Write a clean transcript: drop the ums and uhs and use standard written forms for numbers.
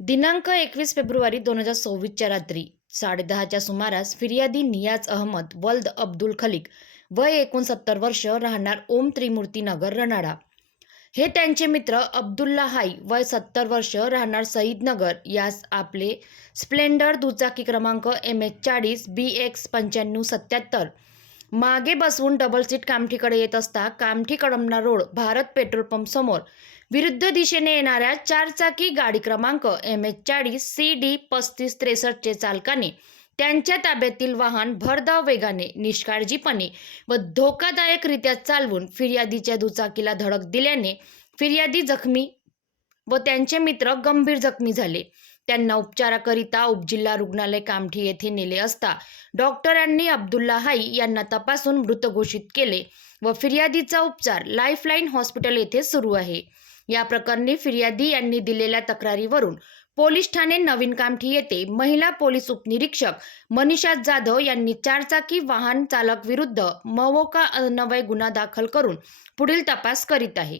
दिनांक 21 फेब्रुवारी 2024च्या रात्री 10:30च्या सुमारास फिर्यादी नियाज अहमद वल्द अब्दुल खलिक वय 69 वर्ष राहणार ओम त्रिमूर्ती नगर रनाडा हे त्यांचे मित्र अब्दुल्ला हाई वय 70 वर्ष राहणार सईद नगर यास आपले स्प्लेंडर दुचाकी क्रमांक MH40 BX 9577 मागे बसवून डबल सीट कामठीकडे येत असता Kamthi Kalamna road Bharat petrol pump समोर विरुद्ध दिशेने येणाऱ्या चारचाकी गाडी क्रमांक MH40 CD 3563 चे चालकाने त्यांच्या ताब्यातील वाहन भरधाव वेगाने निष्काळजीपणे व धोकादायकरित्या चालवून फिर्यादीच्या दुचाकीला धडक दिल्याने फिर्यादी जखमी व त्यांचे मित्र गंभीर जखमी झाले. त्यांना उपचाराकरिता उपजिल्हा रुग्णालय कामठी येथे नेले असता डॉक्टरांनी अब्दुल्ला हाई यांना तपासून मृत घोषित केले व फिर्यादीचा उपचार लाईफलाईन हॉस्पिटल येथे सुरू आहे. या प्रकरणी फिर्यादी यांनी दिलेल्या तक्रारीवरून पोलीस ठाणे नवीन कामठी येथे महिला पोलीस उपनिरीक्षक मनीषा जाधव यांनी चारचाकी वाहन चालक विरुद्ध मवोका अन्वये गुन्हा दाखल करून पुढील तपास करीत आहे.